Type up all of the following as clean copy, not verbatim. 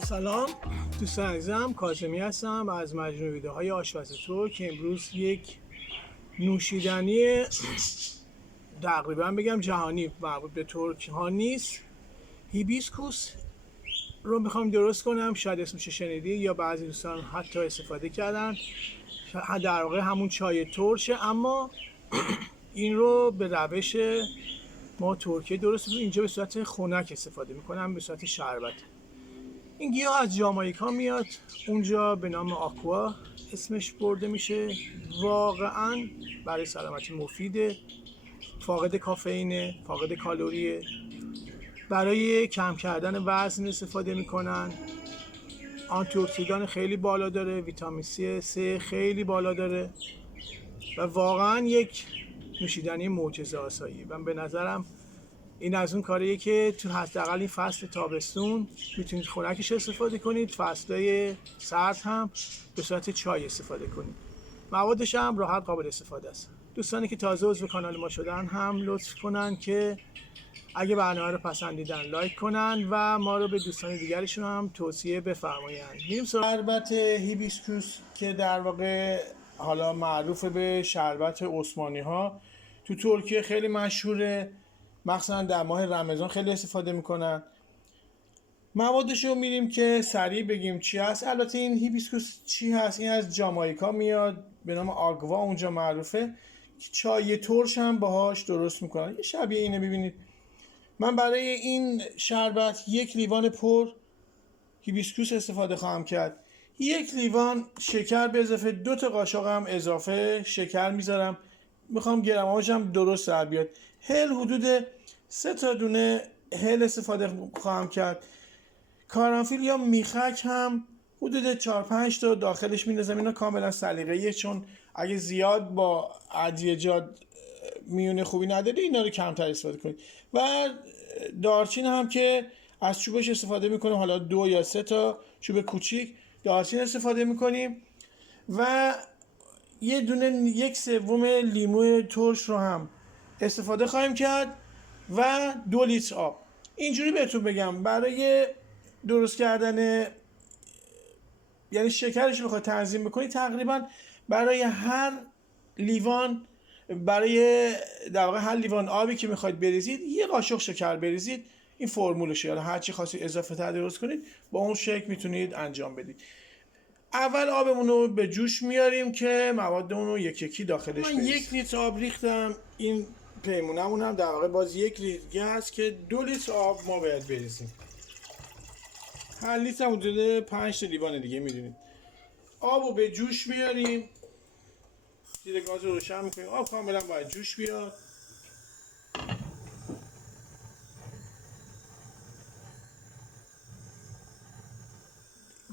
سلام دوستان عزیزم، کاظمی هستم از مجموعه ویدیوهای آشپز ترک که امروز یک نوشیدنی تقریبا بگم جهانی مربوط به ترک ها نیست، هیبیسکوس رو میخوام درست کنم. شاید اسمش شنیدی یا بعضی دوستان حتی استفاده کردن. در واقع همون چای ترشه، اما این رو به روش ما ترکیه درست می‌کنیم. اینجا به صورت خنک استفاده میکنم، به صورت شربت. این گیاه از جامائیکا میاد، اونجا به نام آکوا اسمش برده میشه. واقعا برای سلامتی مفیده، فاقد کافئینه، فاقد کالریه. برای کم کردن وزن استفاده میکنن. آنتی اکسیدان خیلی بالا داره، ویتامین C خیلی بالا داره و واقعا یک نوشیدنی معجزه آسایی. من به نظرم این از اون کاریه که تو حداقل این فصل تابستون میتونید خنکش استفاده کنید، فصلهای سرد هم به صورت چای استفاده کنید. موادش هم راحت قابل استفاده است. دوستانی که تازه عضو کانال ما شدن هم لطف کنن که اگه برنامه رو پسندیدن لایک کنن و ما رو به دوستان دیگرشون هم توصیه بفرمایند. میریم سراغ شربت هیبیسکوس که در واقع حالا معروف به شربت عثمانی ها. تو ترکیه خیلی مشهوره، مخصوصا در ماه رمضان خیلی استفاده میکنن. موادش رو میریم که سریع بگیم چی هست. البته این هیبیسکوس چی هست؟ این از جامائیکا میاد، به نام آگوا اونجا معروفه. چای ترش هم باهاش درست میکنن، یه شبیه اینه. ببینید من برای این شربت 1 لیوان پر هیبیسکوس استفاده خواهم کرد. 1 لیوان شکر به اضافه 2 تا قاشق هم اضافه شکر میذارم. میخوام گرماژ هم درست در بیاد. هل حدود 3 تا دونه هل استفاده خواهم کرد. کارانفیل یا میخک هم حدود 4-5 تا داخلش میندازم. اینا کاملا سلیقه‌ایه، چون اگه زیاد با ادویه‌جات میونه خوبی نداره اینا رو کمتر استفاده کنید. و دارچین هم که از چوبش استفاده میکنیم، حالا 2 یا 3 تا چوب کوچیک دارچین استفاده میکنیم. و یه دونه 1/3 لیمو ترش رو هم استفاده خواهیم کرد و 2 لیتر آب. اینجوری بهتون بگم برای درست کردن، یعنی شکرش رو بخواید تنظیم بکنید، تقریبا برای هر لیوان، برای در واقع هر لیوان آبی که میخواید بریزید 1 قاشق شکر بریزید. این فرمولشه، یا هر چی خواستید اضافه تر درست کنید با اون شکل میتونید انجام بدید. اول آبمون رو به جوش میاریم که موادمون رو یکی داخلش بریزیم. من 1 لیتر آب ریختم. این پیمونمون هم در واقع باز 1 لیتر هست که 2 لیتر آب ما باید بریزیم. هر لیتر هم حدود 5 تا لیوان دیگه میدونید. آب رو به جوش میاریم، زیر گاز رو روشن میکنیم. آب کاملا باید جوش بیاد.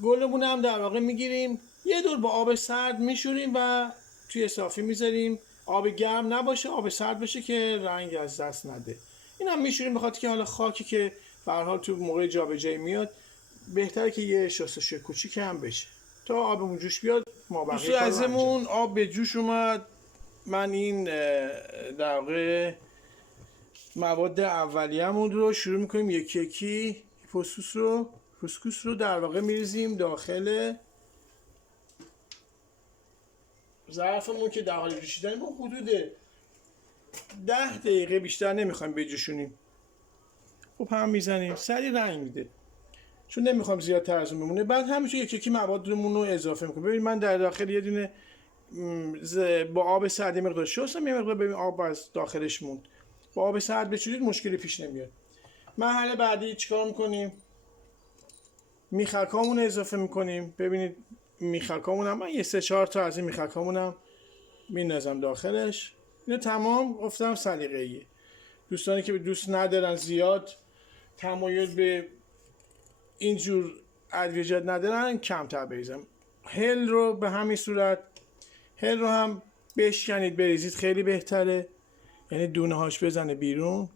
گلمون هم در واقع میگیریم، یه دور با آب سرد میشوریم و توی صافی میذاریم. آب گرم نباشه، آب سرد بشه که رنگ از دست نده. این هم میشوریم بخاطر که حالا خاکی که به هر حال تو موقع جابجایی میاد بهتره که یه شستشوی کوچیک هم بشه تا آبمون جوش بیاد. ما بقیه ازمون آب به جوش اومد. من این در واقع مواد اولیه‌مون رو شروع میکنیم یکی یکی. کوسکوس رو در واقع میریزیم داخل ظرفمون که در حال جوشیدن. ما حدود 10 دقیقه بیشتر نمیخوایم بجوشونیم. خب هم میزنیم، سریع رنگ میده چون نمیخوام زیادتر از اون بمونه. بعد همینطور یکی یکی موادمون رو اضافه میکنیم. ببین من در داخل یه دونه با آب سرد مقدار شستم، یه مقدار ببین آب از داخلش موند. با آب سرد بچورید مشکلی پیش نمیاد. مرحله بعدی چیکار میکنیم؟ میخکامون اضافه میکنیم. ببینید میخکامون هم من یه 3-4 تا از این میخکامون هم میندازم داخلش. اینو تمام گفتم سلیقه‌ایه. دوستانی که دوست ندارن زیاد تمایل به اینجور ادویه‌جات ندارن کمتر بریزم. هل رو به همین صورت، هل رو هم بشکنید بریزید خیلی بهتره، یعنی دونه هاش بزنه بیرون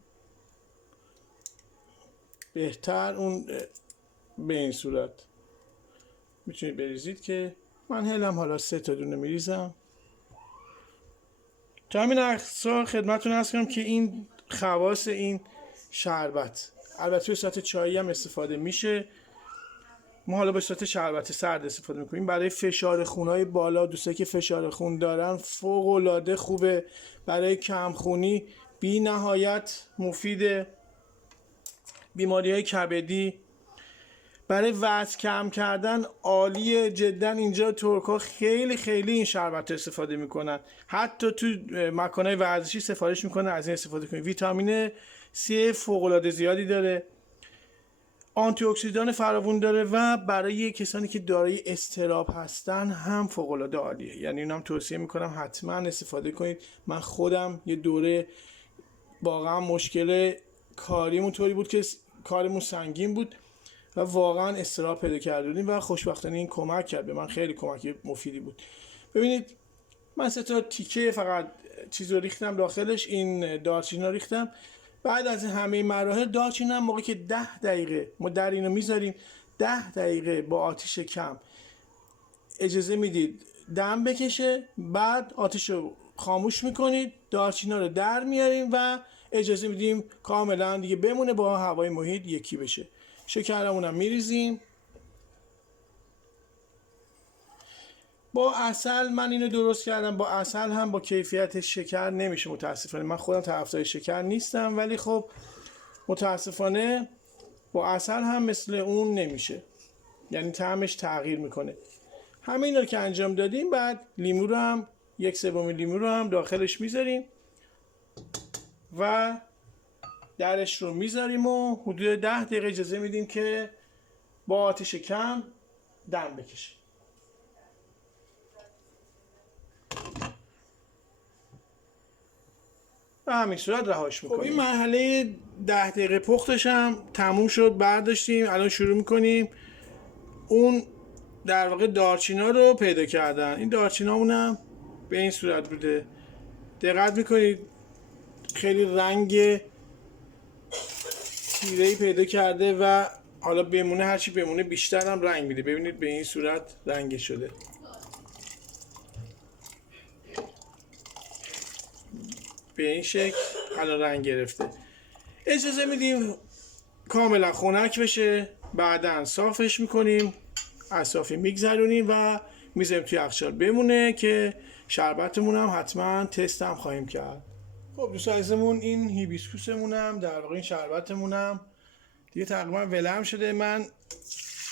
بهتر. اون به این صورت میتونید بریزید که من هلم حالا 3 تا دونه میریزم. تا همین اقصا خدمتتون عرض کنم که این خواص این شربت، البته به صورت چایی هم استفاده میشه. ما حالا به صورت شربت سرد استفاده میکنیم. برای فشار خونای بالا، دوستایی که فشار خون دارن فوق العاده خوبه. برای کم خونی بی نهایت مفیده. بیماری های کبدی، برای وزن کم کردن عالیه جدا. اینجا ترک‌ها خیلی خیلی این شربت استفاده میکنن، حتی تو مکانهای ورزشی سفارش میکنن از این استفاده کنید. ویتامین C فوق العاده زیادی داره، آنتی اکسیدان فراوون داره و برای کسانی که دارای اضطراب هستن هم فوق العاده عالیه. یعنی اینم توصیه میکنم حتما استفاده کنید. من خودم یه دوره واقعا مشکل کاریمون طوری بود که کارمون سنگین بود و واقعا اضطراب پیدا کردیم و خوشبختانه این کمک کرد به من، خیلی کمک مفیدی بود. ببینید من 3 تا تیکه فقط چیز رو ریختم داخلش، این دارچین رو ریختم. بعد از همه مراحل دارچین هم موقعی که 10 دقیقه ما در اینو میذاریم 10 دقیقه با آتش کم اجازه میدید دم بکشه، بعد آتش رو خاموش میکنید، دارچینا رو در میاریم و اجازه میدیم کاملا دیگه بمونه با هوای محیط یکی بشه. شکرمون هم میریزیم با عسل. من اینو درست کردم با عسل، هم با کیفیت شکر نمیشه متاسفانه. من خودم طرفدار شکر نیستم ولی خب متاسفانه با عسل هم مثل اون نمیشه، یعنی طعمش تغییر میکنه. همین رو که انجام دادیم بعد لیمو رو هم 1/3 لیمو رو هم داخلش میذاریم و درش رو میذاریم و حدود 10 دقیقه اجازه میدیم که با آتش کم دم بکشه. به همین صورت رهاش میکنیم. این مرحله 10 دقیقه پختش هم تموم شد، برداشتیم. الان شروع میکنیم اون در واقع دارچینا رو پیدا کردن. این دارچینامون هم به این صورت بوده، دقت میکنید خیلی رنگ تیره‌ای پیدا کرده و حالا بمونه هرچی بمونه بیشتر هم رنگ میده. ببینید به این صورت رنگ شده. به این شکل الان رنگ گرفته. اجازه میدیم کاملا خنک بشه، بعدن صافش میکنیم، از صافی میگذرونیم و میذاریم توی یخچال بمونه که شربتمون هم حتما تست هم خواهیم کرد. خب دوست عزیزمون این هیبیسکوسمون هم در واقع این شربتمون هم دیگه تقریبا ولم شده. من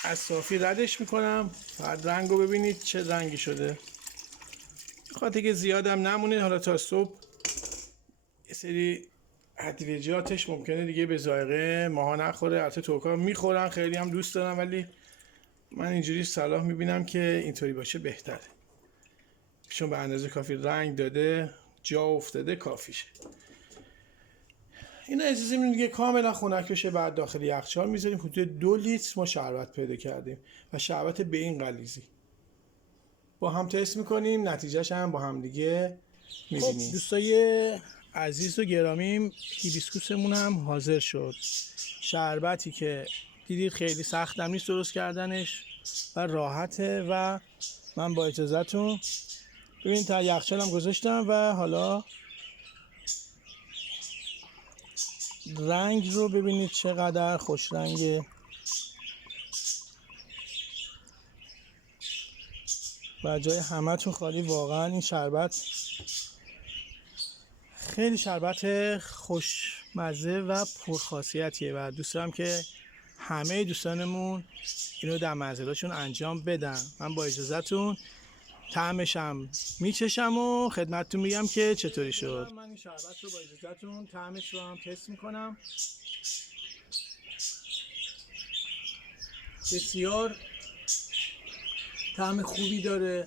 از صافی ردش میکنم. بعد رنگو ببینید چه رنگی شده. خاطر که زیادم نمونه، حالا تا صبح یه سری ادویجاتش ممکنه دیگه به ذائقه ماها نخوره. البته ترک‌ها میخورن، خیلی هم دوست دارم، ولی من اینجوری صلاح میبینم که اینطوری باشه بهتره، چون به اندازه کافی رنگ داده، جا افتاده، کافیشه. اینا اجازه میدیم دیگه کاملا خنک بشه. بعد داخل یخچال میذاریم. حدود 2 لیتر ما شربت پیدا کردیم و شربت به این غلیظی. با هم تست میکنیم، نتیجهش هم با هم دیگه میبینیم. دوستای عزیز و گرامیم، هیبیسکوسمون هم حاضر شد. شربتی که دیدید خیلی سختم نیست درست کردنش و راحته و من با اجازهتون ببینید تا یخچالم گذاشتم و حالا رنگ رو ببینید چقدر خوش رنگه و جای همتون خالی. واقعا این شربت خیلی شربت خوشمزه و پرخاصیتیه و دوست دارم که همه دوستانمون اینو در منزلشون انجام بدن. من با اجازهتون طعمشم میچشم و خدمتتون میگم که چطوری شد. من این شربت رو با اجازهتون طعمش رو هم تست میکنم. بسیار طعم خوبی داره.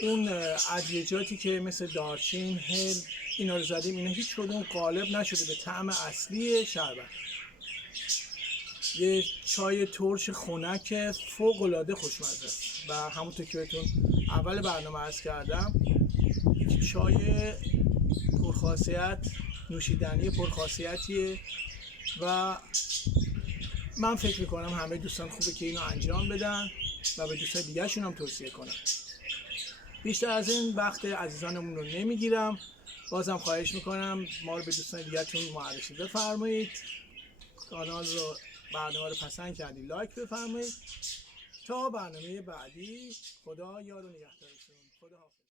اون ادویجاتی که مثل دارچین، هل اینا رو زدیم، اینا هیچ کدوم غالب نشده به طعم اصلی شربت. یه چای ترش خنک فوق العاده خوشمزه و همونطور که بهتون اول برنامه عرض کردم یک چای پرخاصیت، نوشیدنی پرخاصیتیه و من فکر میکنم همه دوستان خوبه که اینو انجام بدن و به دوستان دیگه شون هم توصیه کنم. بیشتر از این وقت عزیزانمون رو نمیگیرم. بازم خواهش میکنم ما رو به دوستان دیگه‌تون معرفی بفرمایید. کانال رو، برنامه رو پسند کردید لایک بفرمایید تا برنامه بعدی، خدا یار و نگهدارتون. خدا حافظ.